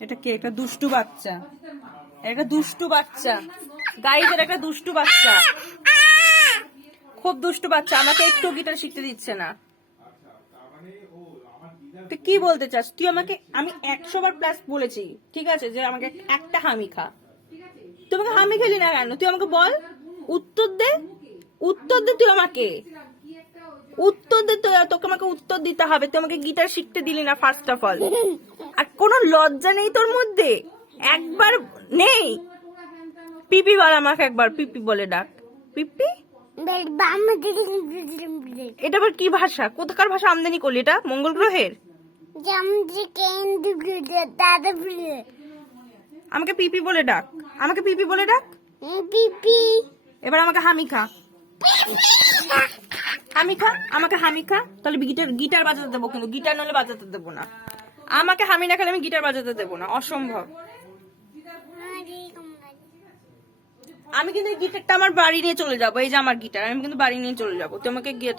এটা কে? একটা দুষ্টু বাচ্চা, একটা দুষ্টু বাচ্চা গাইস, এটা একটা দুষ্টু বাচ্চা, খুব দুষ্টু বাচ্চা। আমাকে একটু গিটার শিখতে দিচ্ছে না। তুই কি বলতে চাস? তুই আমাকে, আমি 100 বার প্লাস বলেছি, ঠিক আছে, যে আমাকে একটা হামি খা। তুই আমাকে হামি খেলি না কেন? তুই আমাকে বল, উত্তর দে, উত্তর দে, তুই আমাকে উত্তর দে। তোকে আমাকে উত্তর দিতে হবে। তুই আমাকে গিটার শিখতে দিলি না ফার্স্ট অফ অল। আর কোনো লজ্জা নেই তোর মধ্যে? একবার নেই? পিপি বল আমাকে, একবার পিপি বলে ডাক। পিপি? এটা আবার কি ভাষা? কোথাকার ভাষা আমদানি করলি? এটা মঙ্গল গ্রহের? আমাকে পিপি বলে ডাক, আমাকে পিপি বলে ডাক। পিপি। এবার আমাকে হামি খা, হামি খা, আমাকে হামি খা। তাহলে গিটার বাজাতে দেবো, কিন্তু গিটার নলে বাজাতে দেবো না। আমাকে হামি না খেলে আমি গিটার বাজাতে দেবো না, অসম্ভব। আমি কিন্তু এই গিটারটা আমার বাড়ি নিয়ে চলে যাবো। এই যে আমার গিটার, আমি কিন্তু বাড়ি নিয়ে চলে যাবো। তোমাকে গিয়ে